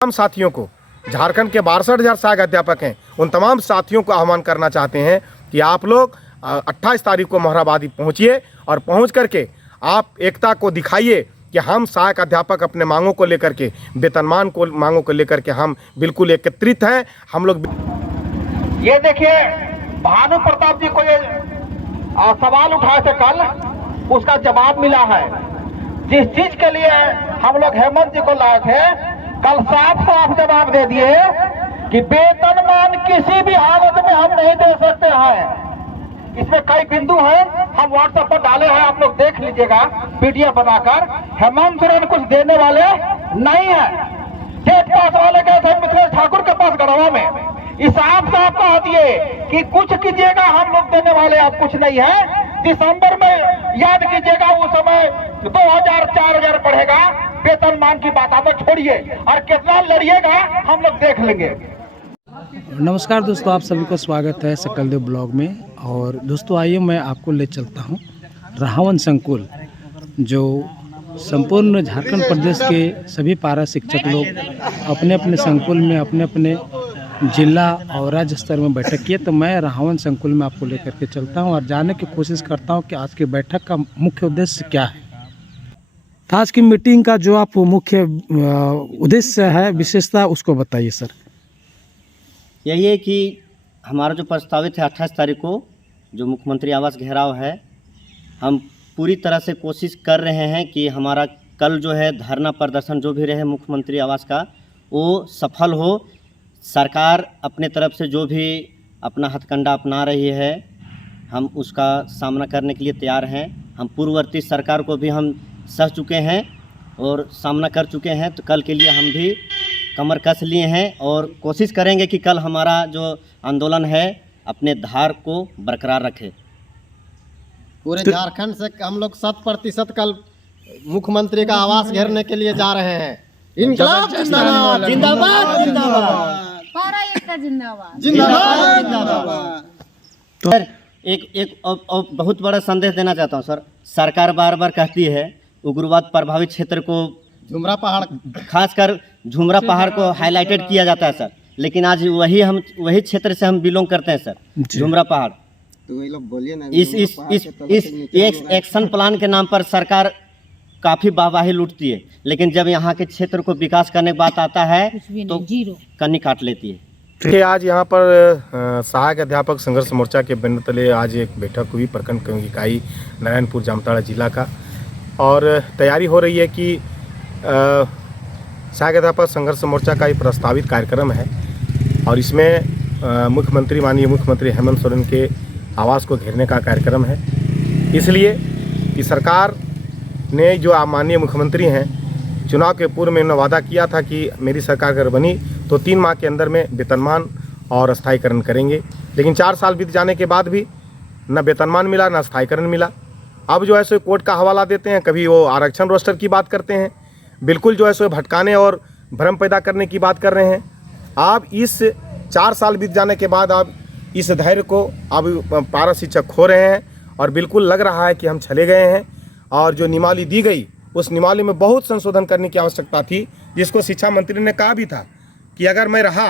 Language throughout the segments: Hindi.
तमाम साथियों को, झारखंड के 62,000 सहायक अध्यापक हैं, उन तमाम साथियों को आह्वान करना चाहते हैं कि आप लोग 28 तारीख को मोहराबादी पहुंचिए और पहुंच करके आप एकता को दिखाइए कि हम सहायक अध्यापक अपने मांगों को लेकर के, वेतनमान को मांगों को लेकर के हम बिल्कुल एकत्रित हैं। हम लोग ये देखिए, भानु प्रताप जी को ये सवाल उठाए थे कल, उसका जवाब मिला है। जिस चीज के लिए हम लोग हेमंत जी को लाए थे, कल साफ साफ जवाब दे दिए कि वेतनमान किसी भी हालत में हम नहीं दे सकते हैं। इसमें कई बिंदु हैं, हम व्हाट्सएप पर डाले हैं, आप लोग देख लीजिएगा पीडीएफ बनाकर। हेमंत सोरेन कुछ देने वाले नहीं है। स्टेट पास वाले गए थे मिथिलेश ठाकुर के पास गढ़वा में, इस साफ साफ कह दिए कि कुछ कीजिएगा, हम लोग देने वाले आप कुछ नहीं है। दिसंबर में याद कीजिएगा, उस समय 2000 4000 बढ़ेगा। वेतनमान की बात आप छोड़िए, और कितना लड़िएगा हम लोग देख लेंगे। नमस्कार दोस्तों, आप सभी को स्वागत है सकलदेव ब्लॉग में। और दोस्तों आइए मैं आपको ले चलता हूं राहवन संकुल, जो संपूर्ण झारखंड प्रदेश के सभी पारा शिक्षक लोग अपने अपने संकुल में अपने अपने जिला और राज्य स्तर में बैठक किए। तो मैं राहवन संकुल में आपको लेकर के चलता हूं और जानने की कोशिश करता हूं कि आज की बैठक का मुख्य उद्देश्य क्या है। तो आज की मीटिंग का जो आप मुख्य उद्देश्य है, विशेषता, उसको बताइए सर। यही है कि हमारा जो प्रस्तावित है 28 तारीख को जो मुख्यमंत्री आवास घेराव है, हम पूरी तरह से कोशिश कर रहे हैं कि हमारा कल जो है धरना प्रदर्शन जो भी रहे मुख्यमंत्री आवास का, वो सफल हो। सरकार अपने तरफ से जो भी अपना हथकंडा अपना रही है, हम उसका सामना करने के लिए तैयार हैं। हम पूर्ववर्ती सरकार को भी हम सह चुके हैं और सामना कर चुके हैं, तो कल के लिए हम भी कमर कस लिए हैं और कोशिश करेंगे कि कल हमारा जो आंदोलन है अपने धार को बरकरार रखे। पूरे झारखंड से हम लोग 100% कल मुख्यमंत्री का आवास घेरने के लिए जा रहे हैं। इनकलाब जिंदाबाद, जिंदाबाद, जिंदाबाद, पारा एकता जिंदाबाद, जिंदाबाद, जिंदाबाद। तो सर एक बहुत बड़ा संदेश देना चाहता हूँ सर। सरकार बार बार कहती है उग्रवाद प्रभावित क्षेत्र को, झुमरा पहाड़, खासकर झुमरा पहाड़ को हाईलाइटेड किया जाता है सर, लेकिन आज वही क्षेत्र से हम बिलोंग करते हैं सर, झुमरा पहाड़। तो वही लोग बोलिए ना, इस एक्शन प्लान के नाम पर सरकार काफ़ी वाहवाही लूटती है, लेकिन जब यहाँ के क्षेत्र को विकास करने की बात आता है तो कन्नी काट लेती है। देखिए, आज यहाँ पर सहायक अध्यापक संघर्ष मोर्चा के बैनर तले आज एक बैठक हुई प्रखंड इकाई नारायणपुर जामताड़ा जिला का, और तैयारी हो रही है कि सहायक अध्यापक संघर्ष मोर्चा का एक प्रस्तावित कार्यक्रम है और इसमें माननीय मुख्यमंत्री हेमंत सोरेन के आवास को घेरने का कार्यक्रम है। इसलिए कि सरकार ने, जो माननीय मुख्यमंत्री हैं, चुनाव के पूर्व में उन्होंने वादा किया था कि मेरी सरकार अगर बनी तो 3 माह के अंदर में वेतनमान और स्थायीकरण करेंगे, लेकिन 4 साल बीत जाने के बाद भी न वेतनमान मिला न स्थायीकरण मिला। अब जो है सो कोर्ट का हवाला देते हैं, कभी वो आरक्षण रोस्टर की बात करते हैं, बिल्कुल जो है सो भटकाने और भ्रम पैदा करने की बात कर रहे हैं। आप इस 4 साल बीत जाने के बाद आप इस धैर्य को अब पारा शिक्षक खो रहे हैं और बिल्कुल लग रहा है कि हम चले गए हैं। और जो नियमावली दी गई, उस नियमावली में बहुत संशोधन करने की आवश्यकता थी, जिसको शिक्षा मंत्री ने कहा भी था कि अगर मैं रहा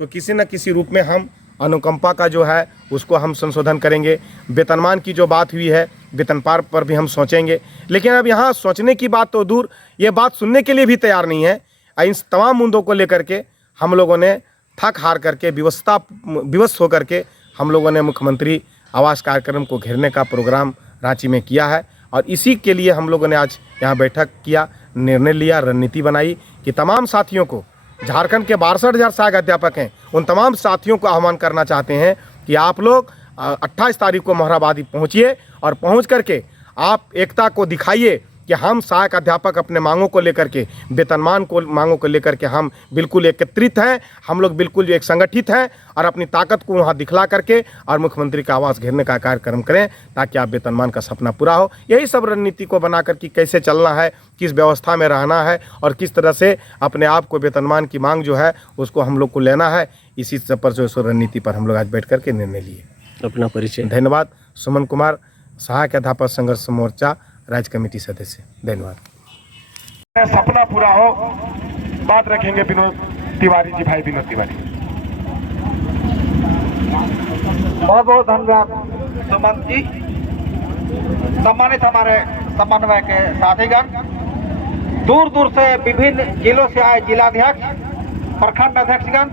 तो किसी न किसी रूप में हम अनुकंपा का जो है उसको हम संशोधन करेंगे। वेतनमान की जो बात हुई है, वेतनपार पर भी हम सोचेंगे, लेकिन अब यहाँ सोचने की बात तो दूर, ये बात सुनने के लिए भी तैयार नहीं है। इन तमाम मुद्दों को लेकर के हम लोगों ने थक हार करके विवश होकर के हम लोगों ने मुख्यमंत्री आवास कार्यक्रम को घेरने का प्रोग्राम रांची में किया है, और इसी के लिए हम लोगों ने आज यहाँ बैठक किया, निर्णय लिया, रणनीति बनाई कि तमाम साथियों को, झारखंड के 62,000 सहायक अध्यापक हैं, उन तमाम साथियों को आह्वान करना चाहते हैं कि आप लोग 28 तारीख को मोहराबादी पहुंचिए और पहुंच करके आप एकता को दिखाइए कि हम सहायक अध्यापक अपने मांगों को लेकर के, वेतनमान को मांगों को लेकर के हम बिल्कुल एकत्रित हैं। हम लोग बिल्कुल एक संगठित हैं और अपनी ताकत को वहाँ दिखला करके और मुख्यमंत्री का आवास घेरने का कार्यक्रम करें, ताकि आप वेतनमान का सपना पूरा हो। यही सब रणनीति को बना कर कि कैसे चलना है, किस व्यवस्था में रहना है और किस तरह से अपने आप को वेतनमान की मांग जो है उसको हम लोग को लेना है। इसी सब पर जो रणनीति पर हम लोग आज बैठ करके निर्णय लिए। अपना परिचय। धन्यवाद। सुमन कुमार, सहायक अध्यापक संघर्ष मोर्चा राज्य कमेटी सदस्य। धन्यवाद। सपना पूरा हो, बात रखेंगे विनोद तिवारी जी, भाई विनोद तिवारी। बहुत बहुत धन्यवाद सुमन जी। सम्मानित हमारे समन्वय के साथीगण, दूर दूर से विभिन्न जिलों से आए जिलाध्यक्ष, प्रखंड अध्यक्षगण,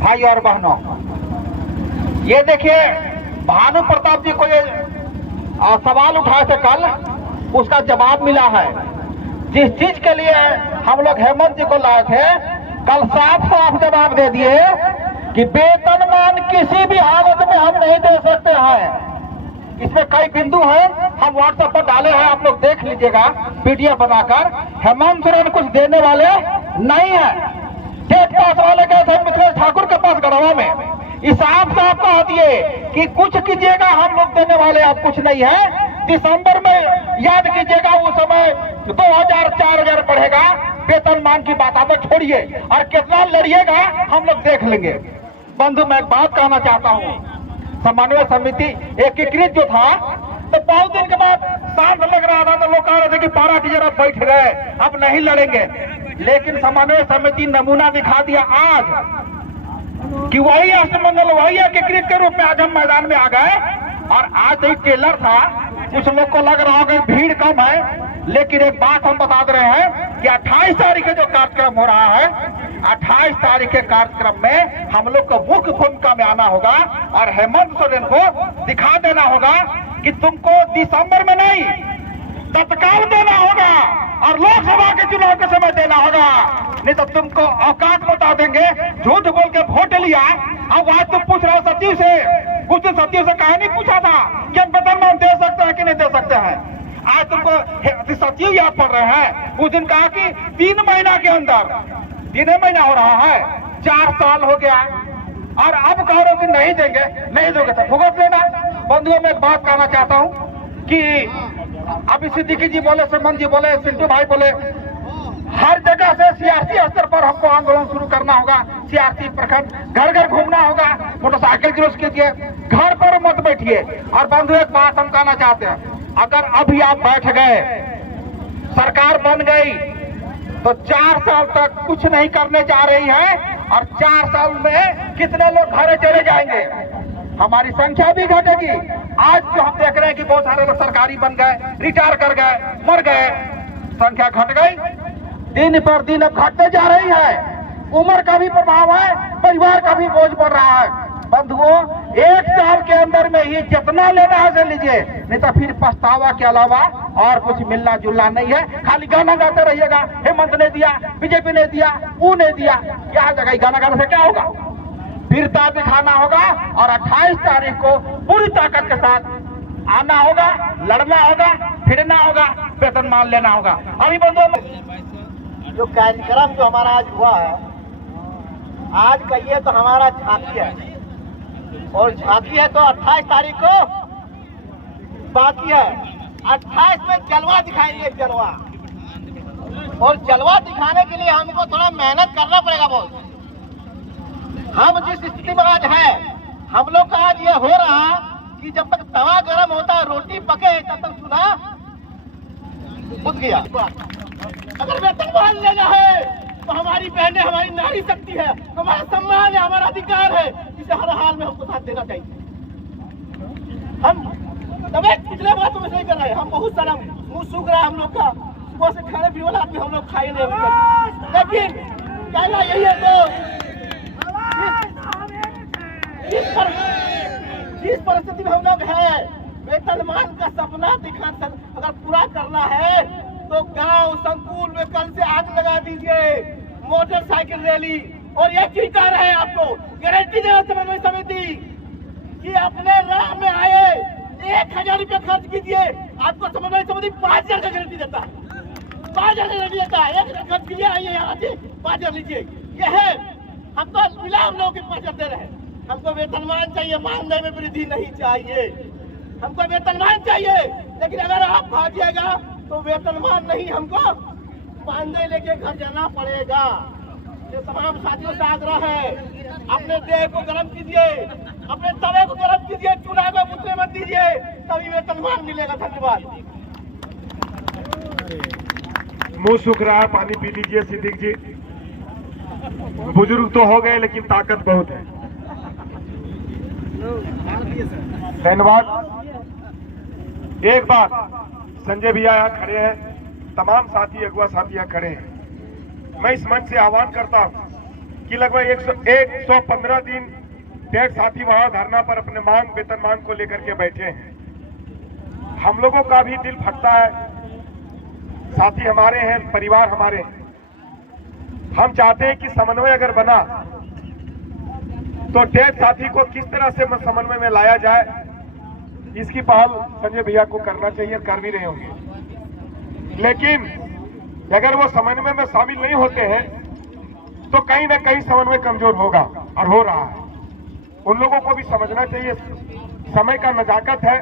भाई और बहनों, ये देखिए भानु प्रताप जी को ये सवाल उठाए थे कल, उसका जवाब मिला है। जिस चीज के लिए हम लोग हेमंत जी को लाए थे, कल साफ साफ जवाब दे दिए कि वेतनमान किसी भी हालत में हम नहीं दे सकते हैं। इसमें कई बिंदु हैं, हम व्हाट्सएप पर डाले हैं, आप लोग देख लीजिएगा पीडीएफ बनाकर। हेमंत सोरेन कुछ देने वाले नहीं है। टेट पास वाले गए थे मिथिलेश ठाकुर के पास गढ़वा में, इस साफ साफ कहा दिए कि कुछ कीजिएगा, हम लोग देने वाले अब कुछ नहीं है। दिसंबर में याद कीजिएगा, उस समय 2000-4000 बढ़ेगा। वेतनमान की बात आप छोड़िए, और कितना लड़िएगा हम लोग देख लेंगे। बंधु, मैं एक बात कहना चाहता हूँ, समन्वय समिति एकीकृत जो था, तो बहुत दिन के बाद शांत लग रहा था, तो लोग कह रहे थे कि पारा की जरा बैठ गए, अब नहीं लड़ेंगे। लेकिन समन्वय समिति नमूना दिखा दिया आज कि वही अष्टमंगल, वही एकीकृत के रूप में आज हम मैदान में आ गए। और आज एक टेलर था, कुछ लोग को लग रहा होगा भीड़ कम है, लेकिन एक बात हम बता दे रहे हैं कि 28 तारीख के जो कार्यक्रम हो रहा है, 28 तारीख के कार्यक्रम में हम लोग को मुख्य भूमिका में आना होगा और हेमंत सोरेन को दिखा देना होगा कि तुमको दिसंबर में नहीं, तत्काल देना होगा और लोकसभा के चुनाव के समय देना होगा, नहीं तो तुमको औकात बता देंगे। झूठ बोल के वोट लिया, अब आज तुम पूछ रहे हो सचिव से, कुछ दिन सचिव से कहा नहीं पूछा था कि हम वेतनमान दे सकते हैं कि नहीं दे सकते हैं। आज तुमको सचिव याद पड़ रहे हैं, उस दिन कहा कि 3 महीना के अंदर, 3 महीना हो रहा है, 4 साल हो गया, और अब कह रहे हो कि नहीं देंगे, नहीं दोगे तो भुगत लेना। बंधुओं, मैं एक बात कहना चाहता हूँ कि अभी सिद्दीकी जी बोले, सुमन जी बोले, सिंटू भाई बोले, हर जगह से सियासी स्तर पर हमको आंदोलन शुरू करना होगा। सियासी प्रखंड घर घर घूमना होगा, मोटरसाइकिल जुलूस कीजिए, घर पर मत बैठिए। और बंधु, एक बात हम कहना चाहते हैं, अगर अभी आप बैठ गए, सरकार बन गई, तो 4 साल तक कुछ नहीं करने जा रही है, और 4 साल में कितने लोग घरे चले जाएंगे, हमारी संख्या भी घटेगी। आज जो हम देख रहे हैं कि बहुत सारे लोग सरकारी बन गए, रिटायर कर गए, मर गए, संख्या घट गई, दिन पर दिन अब घटते जा रही है। उम्र का भी प्रभाव है, परिवार का भी बोझ बढ़ रहा है। बंधुओं, 1 साल के अंदर में ही जितना लेना है से लीजिए, नहीं तो फिर पछतावा के अलावा और कुछ मिलना जुलना नहीं है। खाली गाना गाते रहिएगा, हेमंत ने दिया, बीजेपी ने दिया, वो ने दिया, क्या जगह गाना गाने से क्या होगा? वीरता दिखाना होगा, और 28 तारीख को पूरी ताकत के साथ आना होगा, लड़ना होगा, फिरना होगा, वेतनमान लेना होगा। अभी बंधुओं, जो कार्यक्रम जो हमारा आज हुआ है, आज कहिए तो हमारा झांकी है, और झांकी है तो 28 तारीख को बाकी है। 28 में जलवा दिखाएंगे, जलवा, और जलवा दिखाने के लिए हमको थोड़ा मेहनत करना पड़ेगा बहुत। हम जिस स्थिति में आज है, हम लोग का आज ये हो रहा कि जब तक तवा गर्म होता है, रोटी पके, तब तक सुना बुझ गया। अगर वेतनमान लेना है तो हमारी बहनें, हमारी नारी शक्ति है, हमारा सम्मान है, हमारा अधिकार है, इसे हर हाल में हमको साथ देना चाहिए। हम तब पिछले बात में सही कर रहे हैं, हम बहुत सारा मुंह सूख रहा है हम लोग का, सुबह से खाने पीने वाला आदमी हम लोग खाए नहीं, लेकिन कहना यही है तो जिस परिस्थिति में हम लोग हैं, वेतनमान का सपना दिखा अगर पूरा करना है तो गांव संकुल में कल से आग लगा दीजिए, मोटरसाइकिल रैली। और एक चीज कह रहे हैं आपको, गारंटी देना समन्वय समिति कि अपने राह में आए 1000 रुपया खर्च कीजिए, आपको समन्वय समिति 5000 का गारंटी देता है, 5000 का गारंटी देता है। 1000 खर्च कीजिए, आइए यहाँ से 5000 लीजिए। ये है, हम तो मिला हम लोग 5000 दे रहे हैं। हमको वेतनमान चाहिए, मानदेय में वृद्धि नहीं चाहिए, हमको वेतनमान चाहिए। लेकिन अगर आप भागिएगा तो वेतनमान नहीं, हमको मानदेय लेके घर जाना पड़ेगा। ये तमाम साथियों से आग्रह है, अपने देह को गर्म कीजिए, अपने तवे को गर्म कीजिए, चूल्हा को मुद्दे मत दीजिए, तभी वेतनमान मिलेगा। धन्यवाद। मुंह सूख रहा है, पानी पी लीजिए सिद्दीक जी। बुजुर्ग तो हो गए लेकिन ताकत बहुत है। धन्यवाद। एक बात, संजय भैया यहाँ खड़े हैं, तमाम साथी अगुआ साथी यहाँ खड़े हैं। मैं इस मंच से आह्वान करता हूँ कि लगभग 115 दिन टेट साथी वहां धरना पर अपने वेतन मांग को लेकर के बैठे हैं। हम लोगों का भी दिल फटता है, साथी हमारे हैं, परिवार हमारे हैं। हम चाहते हैं कि समन्वय अगर बना तो टेट साथी को किस तरह से समन्वय में लाया जाए, इसकी पहल संजय भैया को करना चाहिए, कर भी रहे होंगे। लेकिन अगर वो समन्वय में शामिल नहीं होते हैं तो कहीं ना कहीं समन्वय कमजोर होगा और हो रहा है। उन लोगों को भी समझना चाहिए, समय का नजाकत है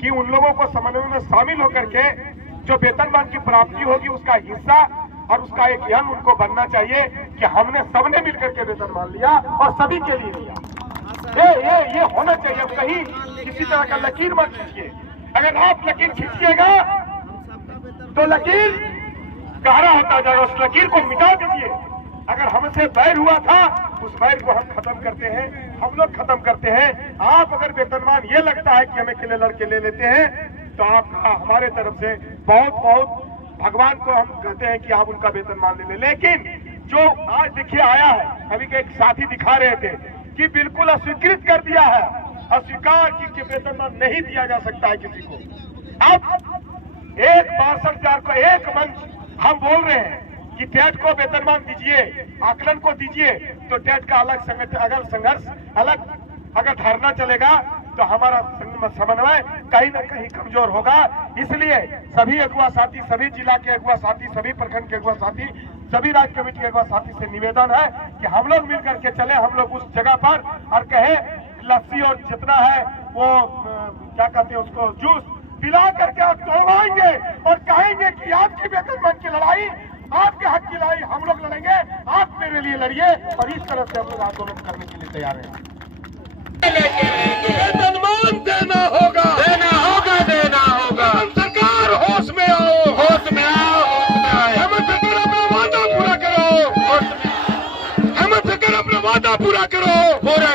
कि उन लोगों को समन्वय में शामिल होकर के जो वेतनमान की प्राप्ति होगी उसका हिस्सा और उसका एक यंग उनको बनना चाहिए कि हमने सबने मिलकर के वेतनमान लिया और सभी के लिए लिया। ये होना चाहिए। कहीं किसी तरह का लकीर मत खींचिए। अगर आप लकीर खींचिएगा तो लकीर गहरा होता जाएगा, उस लकीर को मिटा दीजिए। अगर हमसे बैर हुआ था उस बैर को हम खत्म करते हैं, हम लोग खत्म करते हैं। आप अगर वेतनमान ये लगता है कि हमें किले लड़के ले लेते हैं तो आप हमारे तरफ से बहुत बहुत भगवान को हम कहते हैं कि आप उनका वेतनमान ले लें। लेकिन जो आज देखिए आया है, अभी के एक साथी दिखा रहे थे कि बिल्कुल अस्वीकृत कर दिया है, अस्वीकार कि वेतनमान नहीं दिया जा सकता है किसी को। अब एक 62,000 को एक मंच हम बोल रहे हैं कि टेट को वेतनमान दीजिए, आकलन को दीजिए, तो टेट का अलग संघर्ष अलग अगर धरना चलेगा तो हमारा समन्वय कहीं ना कहीं कमजोर होगा। इसलिए सभी अगुआ साथी, सभी जिला के अगुआ साथी, सभी प्रखंड के अगुआ साथी, सभी राज्य कमेटी के अगुआ साथी से निवेदन है कि हम लोग मिलकर के चले, हम लोग उस जगह पर और कहे लस्सी और जितना है वो क्या कहते हैं उसको जूस पिला करके आप तोड़वाएंगे और कहेंगे कि आपकी वेतनमान की लड़ाई, आपके हक की लड़ाई हम लोग लड़ेंगे, आप मेरे लिए लड़िए। और इस तरह से हम लोग आंदोलन करने के लिए तैयार हैं। वेतनमान देना होगा, देना होगा, देना होगा। सरकार होश में आओ, होश में आओ, हेमंत सरकार अपना वादा पूरा करो, हेमंत सरकार अपना वादा पूरा करो, पूरा